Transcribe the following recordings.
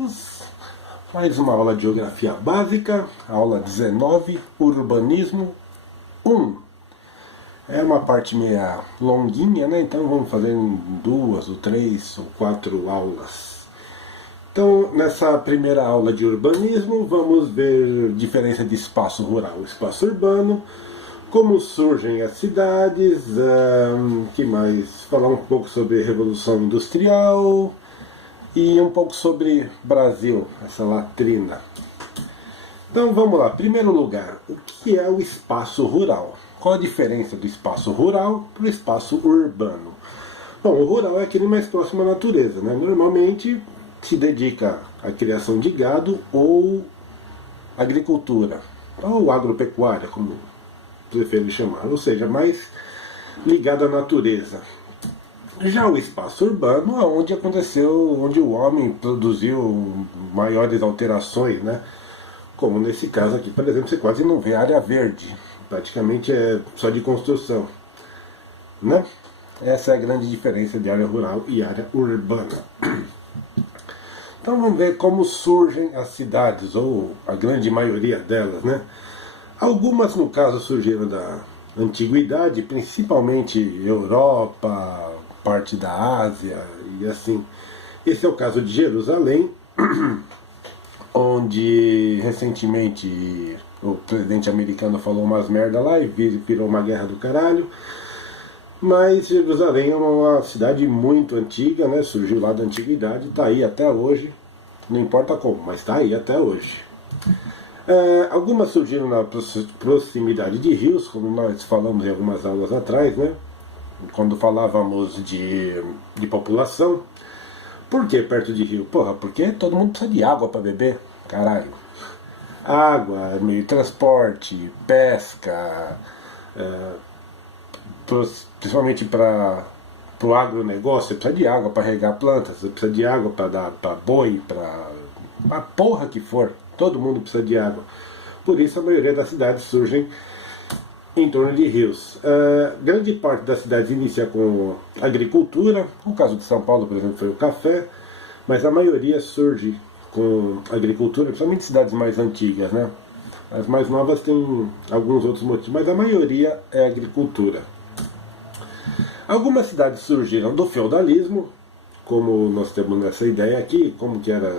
bem-vindos. Mais uma aula de Geografia Básica, aula 19, Urbanismo 1. É uma parte meia longuinha, né? Então vamos fazer em 2 ou 3 ou 4 aulas. Então, nessa primeira aula de urbanismo, vamos ver diferença de espaço rural e espaço urbano, como surgem as cidades, que mais? Falar um pouco sobre Revolução Industrial e um pouco sobre Brasil, essa latrina. Então vamos lá, primeiro lugar, o que é o espaço rural? Qual a diferença do espaço rural para o espaço urbano? Bom, o rural é aquele mais próximo à natureza, né? Normalmente se dedica à criação de gado ou agricultura, ou agropecuária, como prefiro chamar, ou seja, mais ligado à natureza. Já o espaço urbano é onde aconteceu, onde o homem produziu maiores alterações, né? Como nesse caso aqui, por exemplo, você quase não vê área verde, praticamente é só de construção, né? Essa é a grande diferença de área rural e área urbana. Então vamos ver como surgem as cidades, ou a grande maioria delas, né? Algumas, no caso, surgiram da antiguidade, principalmente Europa, parte da Ásia e assim. Esse é o caso de Jerusalém, onde recentemente o presidente americano falou umas merda lá e virou uma guerra do caralho. Mas Jerusalém é uma cidade muito antiga, né? Surgiu lá da antiguidade, está aí até hoje, não importa como, mas está aí até hoje. Algumas surgiram na proximidade de rios, como nós falamos em algumas aulas atrás, né? Quando falávamos de população. Por que perto de rio? Porra, porque todo mundo precisa de água para beber, caralho. Água, meio de transporte, pesca, principalmente para o agronegócio, você precisa de água para regar plantas, você precisa de água para dar para boi, para a porra que for. Todo mundo precisa de água. Por isso a maioria das cidades surgem em torno de rios. Grande parte das cidades inicia com agricultura. O caso de São Paulo, por exemplo, foi o café. Mas a maioria surge com agricultura, principalmente cidades mais antigas, né? As mais novas têm alguns outros motivos, mas a maioria é agricultura. Algumas cidades surgiram do feudalismo, como nós temos nessa ideia aqui, como que era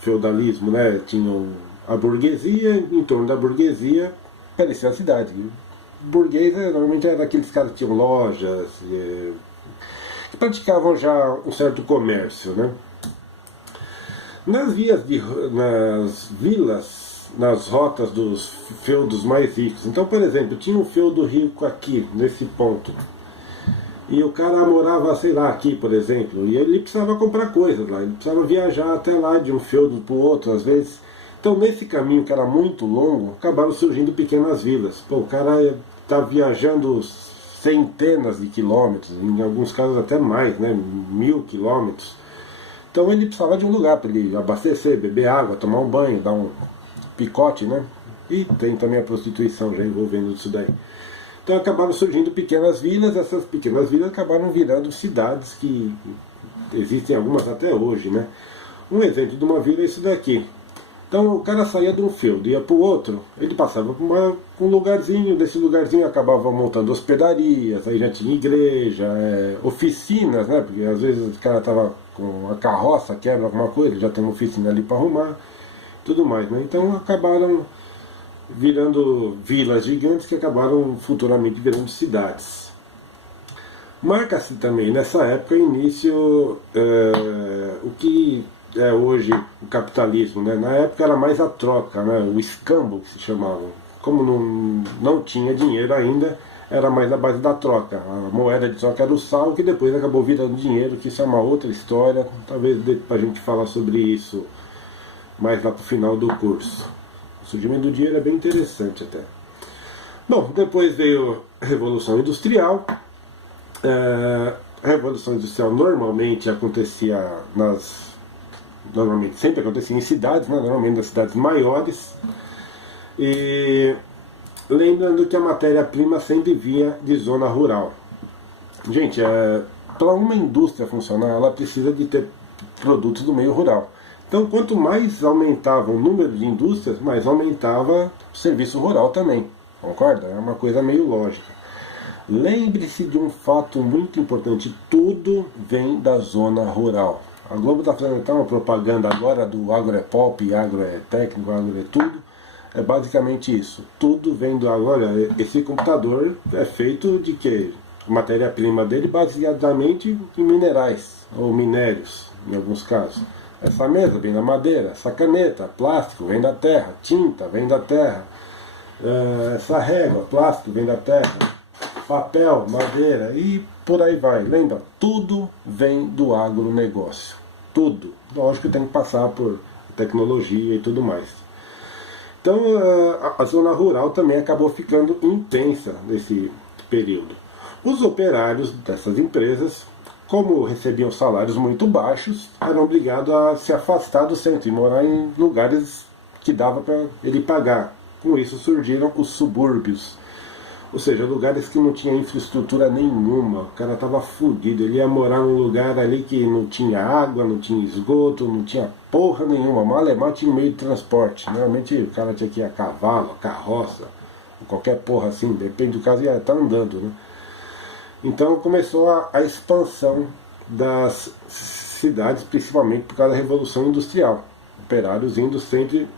feudalismo, né? Tinham a burguesia, em torno da burguesia aparecia a cidade. Burguês normalmente era aqueles caras que tinham lojas, que praticavam já um certo comércio, né? Nas vilas, nas rotas dos feudos mais ricos. Então, por exemplo, tinha um feudo rico aqui, nesse ponto. E o cara morava, sei lá, aqui, por exemplo, e ele precisava comprar coisas lá, ele precisava viajar até lá de um feudo para o outro, às vezes. Então, nesse caminho que era muito longo, acabaram surgindo pequenas vilas. Pô, o cara está viajando centenas de quilômetros, em alguns casos até mais, né, 1000 quilômetros. Então, ele precisava de um lugar para ele abastecer, beber água, tomar um banho, dar um picote, né? E tem também a prostituição já envolvendo isso daí. Então acabaram surgindo pequenas vilas, essas pequenas vilas acabaram virando cidades que existem algumas até hoje, né? Um exemplo de uma vila é isso daqui. Então o cara saía de um feudo, ia para o outro, ele passava por um lugarzinho, desse lugarzinho acabava montando hospedarias, aí já tinha igreja, oficinas, né? Porque às vezes o cara estava com a carroça, quebra alguma coisa, já tem uma oficina ali para arrumar, tudo mais, né? Então acabaram virando vilas gigantes que acabaram futuramente virando cidades. Marca-se também nessa época início o que é hoje o capitalismo, né? Na época era mais a troca, né? O escambo que se chamava. Como não tinha dinheiro ainda, era mais a base da troca. A moeda de troca era o sal, que depois acabou virando dinheiro, que isso é uma outra história. Talvez dê pra gente falar sobre isso mais lá pro final do curso. O surgimento do dinheiro é bem interessante até. Bom, depois veio a Revolução Industrial. A Revolução Industrial normalmente sempre acontecia em cidades, né? Normalmente nas cidades maiores. E lembrando que a matéria-prima sempre vinha de zona rural. Gente, para uma indústria funcionar, ela precisa de ter produtos do meio rural. Então, quanto mais aumentava o número de indústrias, mais aumentava o serviço rural também. Concorda? É uma coisa meio lógica. Lembre-se de um fato muito importante: tudo vem da zona rural. A Globo está fazendo até uma propaganda agora do agro é pop, agro é técnico, agro é tudo. É basicamente isso. Tudo vem do agro. Olha, esse computador é feito de quê? A matéria-prima dele baseadamente em minerais, ou minérios, em alguns casos. Essa mesa vem da madeira, essa caneta, plástico, vem da terra, tinta, vem da terra, essa régua, plástico, vem da terra, papel, madeira e por aí vai. Lembra? Tudo vem do agronegócio. Tudo. Lógico que tem que passar por tecnologia e tudo mais. Então a zona rural também acabou ficando intensa nesse período. Os operários dessas empresas, como recebiam salários muito baixos, eram obrigados a se afastar do centro e morar em lugares que dava para ele pagar. Com isso surgiram os subúrbios, ou seja, lugares que não tinha infraestrutura nenhuma. O cara estava fudido, ele ia morar num lugar ali que não tinha água, não tinha esgoto, não tinha porra nenhuma. Malemar tinha meio de transporte. Normalmente o cara tinha que ir a cavalo, a carroça, qualquer porra assim, depende do caso, ia estar andando, né? Então começou a expansão das cidades, principalmente por causa da Revolução Industrial. Operários indo sempre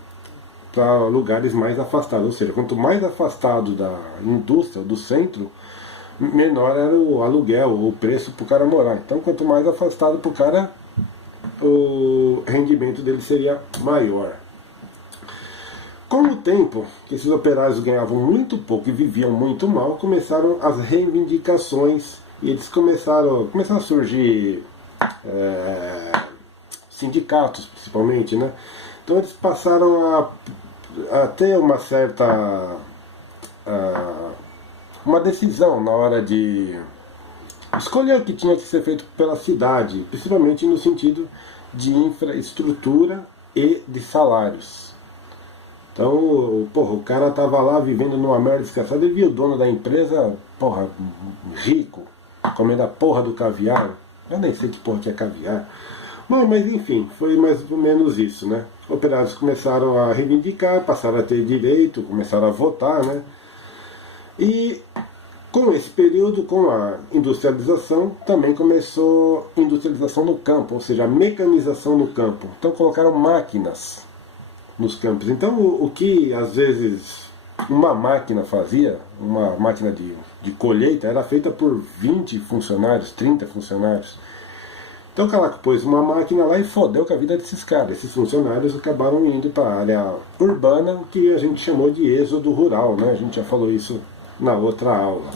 para lugares mais afastados. Ou seja, quanto mais afastado da indústria, do centro, menor era o aluguel, o preço para o cara morar. Então quanto mais afastado para o cara, o rendimento dele seria maior. Com o tempo, que esses operários ganhavam muito pouco e viviam muito mal, começaram as reivindicações e eles começaram a surgir sindicatos, principalmente, né? Então eles passaram a ter uma certa uma decisão na hora de escolher o que tinha que ser feito pela cidade, principalmente no sentido de infraestrutura e de salários. Então, porra, o cara tava lá vivendo numa merda desgraçada e viu o dono da empresa, porra, rico, comendo a porra do caviar. Eu nem sei que porra que é caviar. Bom, mas enfim, foi mais ou menos isso, né? Os operários começaram a reivindicar, passaram a ter direito, começaram a votar, né? E com esse período, com a industrialização, também começou a industrialização no campo, ou seja, a mecanização no campo. Então colocaram máquinas nos campos. Então o que às vezes uma máquina fazia, uma máquina de colheita, era feita por 20 funcionários, 30 funcionários. Então o cara pôs uma máquina lá e fodeu com a vida desses caras. Esses funcionários acabaram indo para a área urbana, o que a gente chamou de êxodo rural, né? A gente já falou isso na outra aula.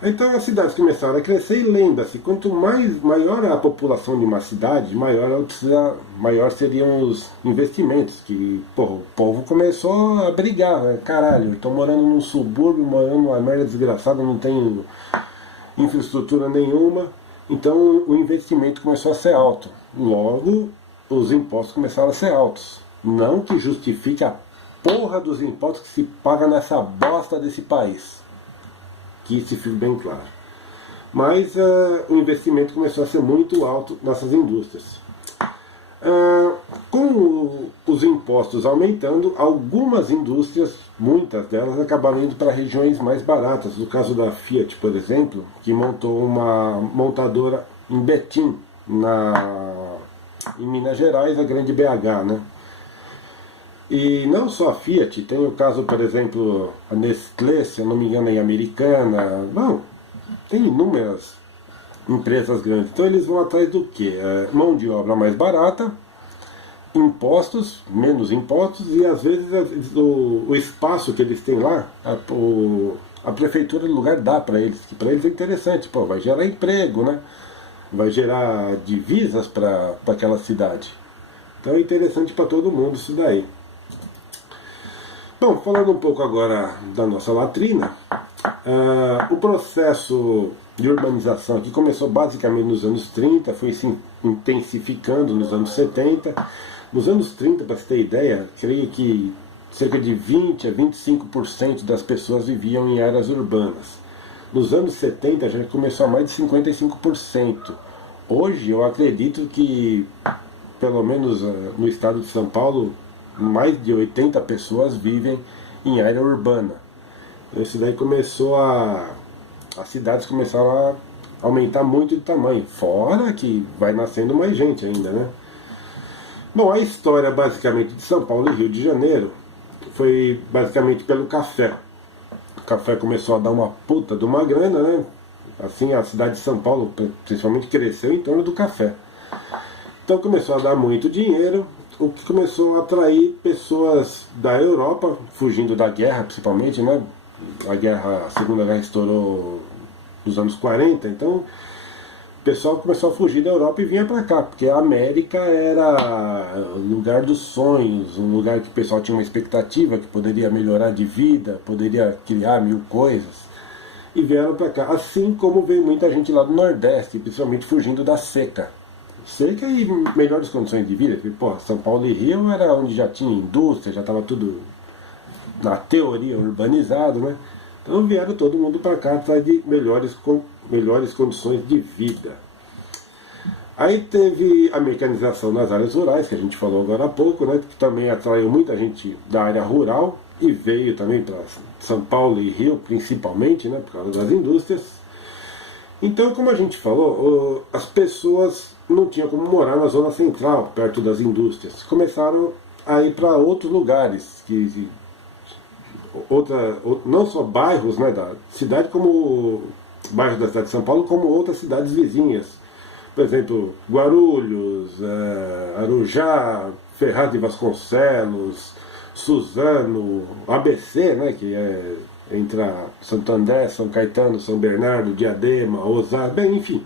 Então as cidades começaram a crescer e lembra-se, quanto maior a população de uma cidade, maior seriam os investimentos, que porra, o povo começou a brigar, né? Caralho, estou morando num subúrbio, morando numa merda desgraçada, não tem infraestrutura nenhuma, então o investimento começou a ser alto. Logo, os impostos começaram a ser altos. Não que justifique a porra dos impostos que se paga nessa bosta desse país. Que isso fique bem claro. Mas o investimento começou a ser muito alto nessas indústrias. Com os impostos aumentando, algumas indústrias, muitas delas, acabaram indo para regiões mais baratas. No caso da Fiat, por exemplo, que montou uma montadora em Betim, em Minas Gerais, a grande BH, né? E não só a Fiat, tem o caso, por exemplo, a Nestlé, se eu não me engano, é americana. Não, tem inúmeras empresas grandes. Então eles vão atrás do quê? Mão de obra mais barata, impostos, menos impostos, e às vezes o espaço que eles têm lá, a prefeitura do lugar dá para eles, que para eles é interessante, pô, vai gerar emprego, né? Vai gerar divisas para aquela cidade. Então é interessante para todo mundo isso daí. Bom, falando um pouco agora da nossa latrina, o processo de urbanização aqui começou basicamente nos anos 30, foi se intensificando nos anos 70. Nos anos 30, para você ter ideia, creio que cerca de 20 a 25% das pessoas viviam em áreas urbanas. Nos anos 70 já começou a mais de 55%. Hoje eu acredito que pelo menos no estado de São Paulo, mais de 80 pessoas vivem em área urbana. Isso daí as cidades começaram a aumentar muito de tamanho, fora que vai nascendo mais gente ainda, né? Bom, a história basicamente de São Paulo e Rio de Janeiro foi basicamente pelo café. O café começou a dar uma puta de uma grana, né? Assim, a cidade de São Paulo principalmente cresceu em torno do café. Então começou a dar muito dinheiro, o que começou a atrair pessoas da Europa, fugindo da guerra principalmente, né? A Segunda Guerra estourou nos anos 40, então o pessoal começou a fugir da Europa e vinha para cá, porque a América era o lugar dos sonhos, um lugar que o pessoal tinha uma expectativa que poderia melhorar de vida, poderia criar mil coisas, e vieram para cá, assim como veio muita gente lá do Nordeste, principalmente fugindo da seca e melhores condições de vida, porque, porra, São Paulo e Rio era onde já tinha indústria, já estava tudo, na teoria, urbanizado, né? Então vieram todo mundo para cá atrás de melhores condições de vida. Aí teve a mecanização nas áreas rurais, que a gente falou agora há pouco, né? Que também atraiu muita gente da área rural e veio também para São Paulo e Rio, principalmente, né? Por causa das indústrias. Então, como a gente falou, as pessoas não tinham como morar na zona central, perto das indústrias. Começaram a ir para outros lugares, não só bairros, né, da cidade, como bairros da cidade de São Paulo, como outras cidades vizinhas. Por exemplo, Guarulhos, Arujá, Ferraz de Vasconcelos, Suzano, ABC, né, que é entre Santo André, São Caetano, São Bernardo, Diadema, Osasco, bem, enfim.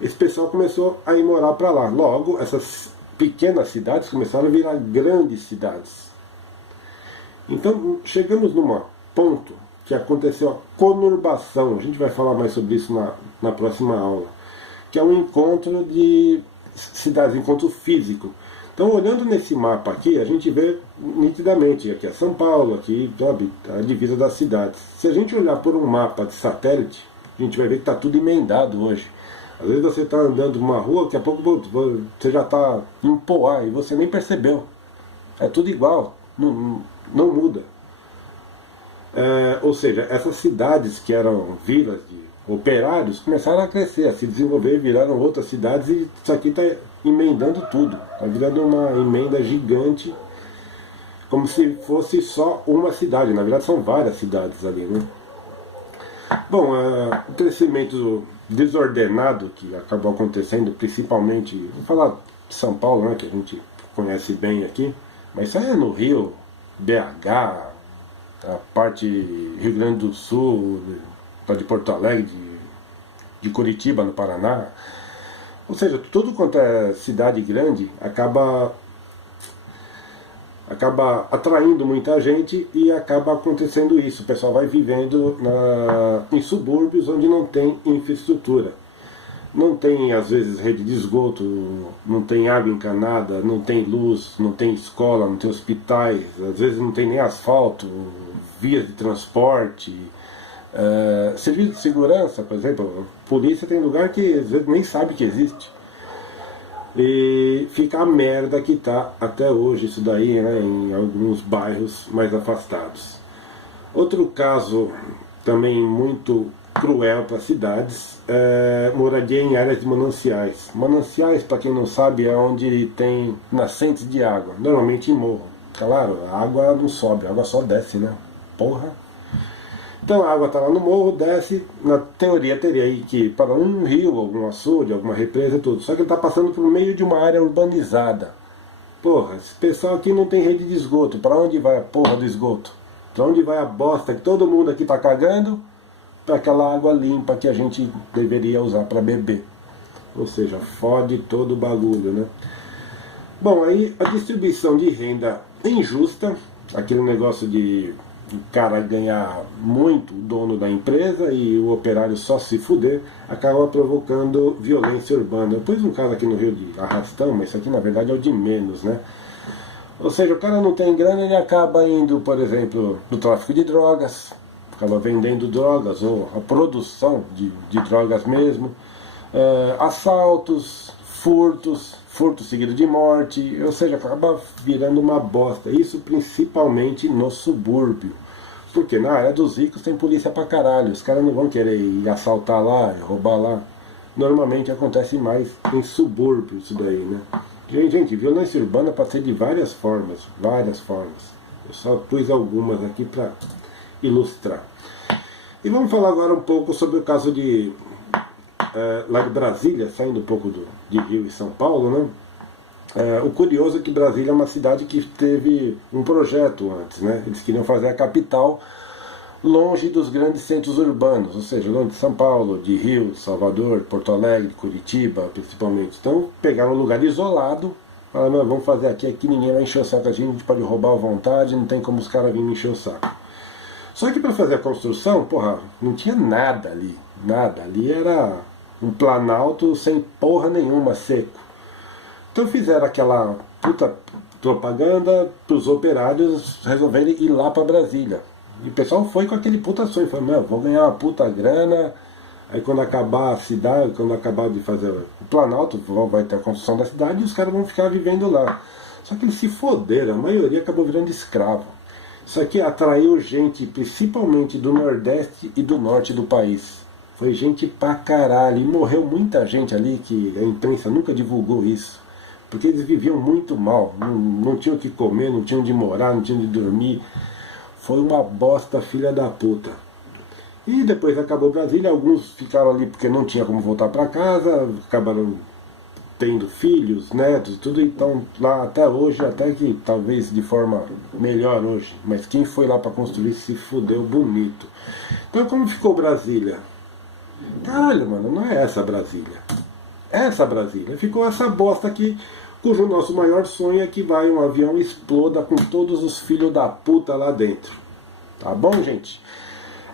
Esse pessoal começou a ir morar para lá. Logo, essas pequenas cidades começaram a virar grandes cidades. Então, chegamos num ponto que aconteceu a conurbação. A gente vai falar mais sobre isso na próxima aula. Que é um encontro de cidades, encontro físico. Então, olhando nesse mapa aqui, a gente vê nitidamente, aqui é São Paulo, aqui, sabe, a divisa das cidades. Se a gente olhar por um mapa de satélite, a gente vai ver que está tudo emendado hoje. Às vezes você está andando numa rua, daqui a pouco você já está em Poá e você nem percebeu. É tudo igual, não muda. Ou seja, essas cidades que eram vilas de operários começaram a crescer, a se desenvolver, viraram outras cidades e isso aqui está emendando tudo. Está virando uma emenda gigante, como se fosse só uma cidade. Na verdade são várias cidades ali, né? Bom, o crescimento desordenado que acabou acontecendo, principalmente, vou falar de São Paulo, né, que a gente conhece bem aqui, mas isso é no Rio, BH, a parte Rio Grande do Sul, de Porto Alegre, de Curitiba, no Paraná. Ou seja, tudo quanto é cidade grande acaba atraindo muita gente e acaba acontecendo isso. O pessoal vai vivendo em subúrbios onde não tem infraestrutura. Não tem, às vezes, rede de esgoto, não tem água encanada, não tem luz, não tem escola, não tem hospitais, às vezes não tem nem asfalto, vias de transporte, serviço de segurança, por exemplo. Polícia tem lugar que às vezes nem sabe que existe. E fica a merda que está até hoje isso daí, né, em alguns bairros mais afastados. Outro caso também muito cruel para as cidades é moradia em áreas de mananciais. Mananciais, para quem não sabe, é onde tem nascentes de água, normalmente em morro. Claro, a água não sobe, a água só desce, né? Porra! Então a água está lá no morro, desce, na teoria teria aí que ir para um rio, algum açude, alguma represa e tudo. Só que ele está passando por meio de uma área urbanizada. Porra, esse pessoal aqui não tem rede de esgoto. Para onde vai a porra do esgoto? Para onde vai a bosta que todo mundo aqui está cagando? Para aquela água limpa que a gente deveria usar para beber. Ou seja, fode todo o bagulho, né? Bom, aí a distribuição de renda injusta, aquele negócio de o cara ganhar muito, o dono da empresa, e o operário só se fuder, acaba provocando violência urbana. Eu pus um caso aqui no Rio de Arrastão, mas isso aqui na verdade é o de menos, né? Ou seja, o cara não tem grana, ele acaba indo, por exemplo, no tráfico de drogas, acaba vendendo drogas, ou a produção de drogas mesmo, assaltos, furto seguido de morte, ou seja, acaba virando uma bosta. Isso principalmente no subúrbio. Porque na área dos ricos tem polícia pra caralho, os caras não vão querer ir assaltar lá, roubar lá. Normalmente acontece mais em subúrbio isso daí, né? Gente, violência urbana pode ser de várias formas, várias formas. Eu só pus algumas aqui para ilustrar. E vamos falar agora um pouco sobre o caso de lá de Brasília, saindo um pouco de Rio e São Paulo, né? O curioso é que Brasília é uma cidade que teve um projeto antes, né? Eles queriam fazer a capital longe dos grandes centros urbanos, ou seja, longe de São Paulo, de Rio, Salvador, Porto Alegre, Curitiba, principalmente. Então, pegaram um lugar isolado, falaram, vamos fazer aqui ninguém vai encher o saco, a gente pode roubar à vontade, não tem como os caras virem encher o saco. Só que para fazer a construção, porra, não tinha nada ali, nada. Ali era um planalto sem porra nenhuma, seco. Então fizeram aquela puta propaganda para os operários resolverem ir lá para Brasília. E o pessoal foi com aquele puta sonho, falou, vou ganhar uma puta grana, aí quando acabar a cidade, quando acabar de fazer o Planalto, vai ter a construção da cidade e os caras vão ficar vivendo lá. Só que eles se foderam, a maioria acabou virando escravo. Isso aqui atraiu gente, principalmente do Nordeste e do Norte do país. Foi gente pra caralho, e morreu muita gente ali que a imprensa nunca divulgou isso. Porque eles viviam muito mal, não tinham o que comer, não tinham onde morar, não tinham onde dormir. Foi uma bosta, filha da puta. E depois acabou Brasília, alguns ficaram ali porque não tinha como voltar para casa, acabaram tendo filhos, netos, tudo, então lá até hoje, até que talvez de forma melhor hoje, mas quem foi lá para construir se fudeu bonito. Então como ficou Brasília? Caralho, mano, não é essa Brasília. Essa Brasília ficou essa bosta aqui, cujo nosso maior sonho é que vai um avião exploda com todos os filhos da puta lá dentro. Tá bom, gente?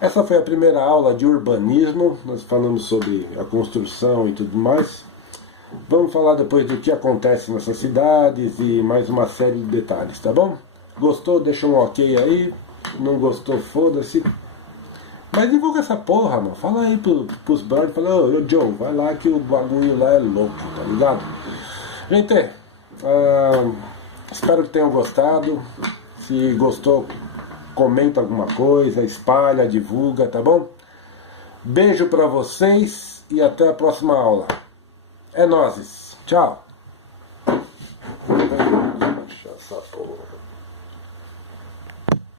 Essa foi a primeira aula de urbanismo, nós falamos sobre a construção e tudo mais. Vamos falar depois do que acontece nessas cidades e mais uma série de detalhes, tá bom? Gostou? Deixa um ok aí. Não gostou? Foda-se. Mas divulga essa porra, mano. Fala aí pros brothers, fala, ô Joe, vai lá que o bagulho lá é louco, tá ligado? Gente, espero que tenham gostado. Se gostou, comenta alguma coisa, espalha, divulga, tá bom? Beijo pra vocês e até a próxima aula. É nóis. Tchau. Essa porra.